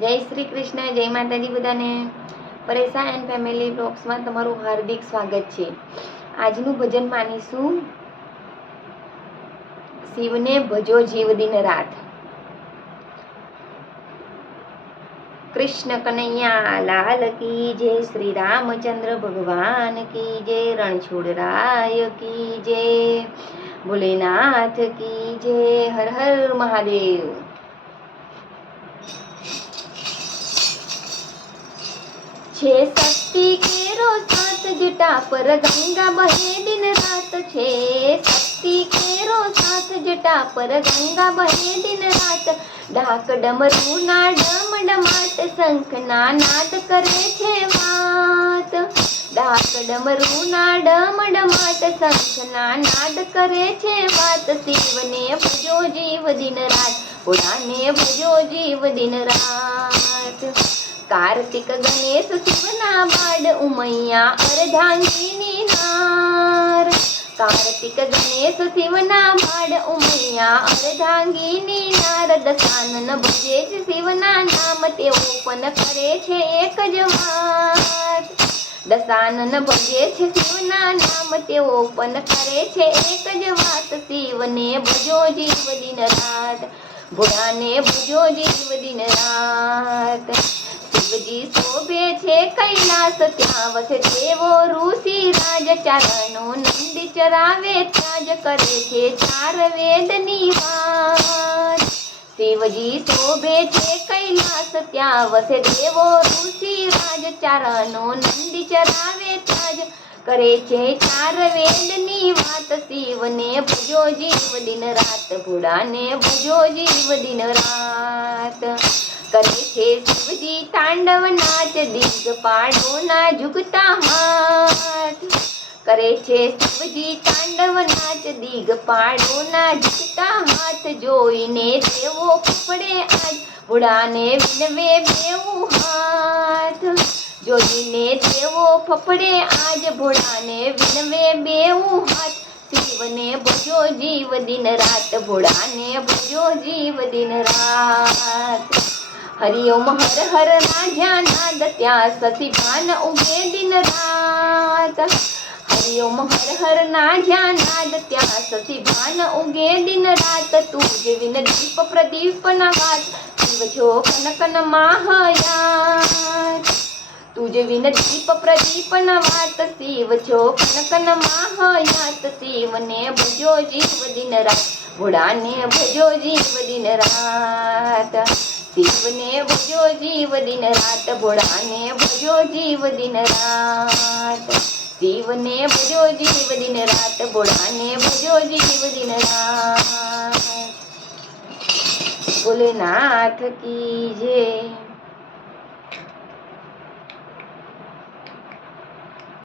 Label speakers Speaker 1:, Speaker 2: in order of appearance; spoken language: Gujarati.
Speaker 1: જય શ્રી કૃષ્ણ, જય માતાજી બધાને. પરેશા એન્ડ ફેમિલી બ્લોગ્સમાં તમારું હાર્દિક સ્વાગત છે. આજનું ભજન માનીશું. શિવને ભજો જીવ દિન રાત. કૃષ્ણ કનૈયા, લાલ કી જય, શ્રી રામચંદ્ર ભગવાન કી જય રણછોડરાય કી જય, ભોલેનાથ કી જય, હર હર મહાદેવ. છે શક્તિ કેરો સાત જટા પર ગંગા બહે દિન રાત છે. શક્તિ કેરો સાત જટા પર ગંગા બહે દિન રાત. ડાક ડમરૂ ના ડમ ડમાટ શંખ ના નાદ કરે છે વાત ડાક ડમરૂ ના ડમ ડમાટ શંખ ના નાદ કરે છે વાત શિવને ભજો જીવ દિન રાત પુરાને ભજો જીવ દિન રાત. કાર્તિક ગણેશ શિવના બાળ ઉમૈયા અર્ધાંગીની નાર કાર્તિક ગણેશ શિવના બાળ ઉમૈયા અર્ધાંગીની નાર દશાનન ભજે છે શિવના નામ તેઓ પણ કરે છે એક જ વાત દશાનન ભજે છે શિવના નામ તેઓ પણ કરે છે એક જ વાત શિવને ભજો જીવ દિન રાત ભોળાને ભજો જીવ દિન રાત શિવજી શોભે છે કૈલાસ ત્યાં વસે દેવો ઋષિ રાજ ચારણો નંદી ચરાવે ત્યાં જ કરે છે ચાર વેદની વાત શિવજી શોભે છે કૈલાસ ત્યાં વસે દેવો ઋષિ રાજ ચારણો નંદી ચરાવે ત્યાં જ કરે છે ચાર વેદની વાત શિવને ભજો જીવ દિન રાત ભોળાને ભજો જીવ દિન રાત કરે છે શિવજી તાંડવ નાચ દિગ પાડો ના ઝુકતા હાથ. કરે છે શિવજી તાંડવ નાચ દિગ પાડો ના ઝુકતા હાથ. જોઈને દેવો ફફડે આજ ભોળાને વિનવે બેવું હાથ. જોઈને દેવો ફફડે આજ ભોળાને વિનવે બેવું હાથ. શિવને ભજો જીવ દિન રાત ભોળાને ભજો જીવ દિન રાત. હરિઓમ હર હર ના જ્યાં નાદ ત્યાં સતી ભાન ઉગે દિન રાત હરિઓમ હર હર ના જ્યાં નાદ ત્યાં સતી ભાન ઉગે દિન રાત તું જ વિન દીપ પ્રદીપ ના વાત શિવ છો કન કન માહયાત તુજ વિન દીપ પ્રદીપ ના વાત શિવ છો કન કન માહયાત શિવને ભજો જીવ શિવને ભજો જીવ દિન રાત, ભોળાને ભજો જીવ દિન રાત. શિવને ભજો જીવ દિન રાત, ભોળાને ભજો જીવ દિન રાત. ભોલેનાથ કી જય.